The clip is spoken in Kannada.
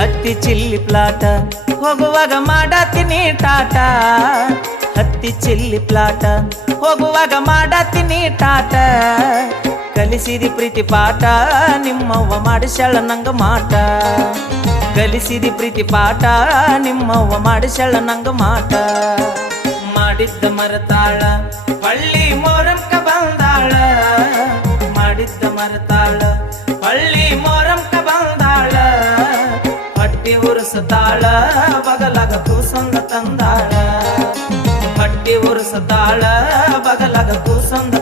ಹತ್ತಿ ಚಿಲ್ಲಿ ಪ್ಲಾಟ ಹೋಗುವಾಗ ಮಾಡತೀನಿ ಟಾಟ ಹತ್ತಿ ಚಿಲ್ಲಿ ಪ್ಲಾಟ ಹೋಗುವಾಗ ಮಾಡತೀನಿ ಟಾಟ ಕಲಿಸಿದಿ ಪ್ರೀತಿ ಪಾಠ ನಿಮ್ಮವ್ವ ಮಾಡಿಸ್ಯಾಳ ನಂಗ ಮಾಟ ಕಲಿಸಿದಿ ಪ್ರೀತಿ ಪಾಠ ನಿಮ್ಮವ್ವ ಮಾಡಿಸ್ಯಾಳ ನಂಗ ಮಾಟ ಮಾಡಿದ್ದ ಮರತಾಳ ಪಳ್ಳಿ ಮೋರಂಕ ಬಂದಾಳ ಮಾಡಿದ್ದ ಮರತಾಳ ಪಳ್ಳಿ ಮೋರಂಕ ಬಂದಾಳ ಹೊಟ್ಟಿ ಉರುಸತಾಳ ಬಗಲಗ ಕೂಸಂದ ತಂದಾಳ ಹೊಟ್ಟಿ ಉರುಸತಾಳ ಬಗಲಗ ಕೂಸಂದ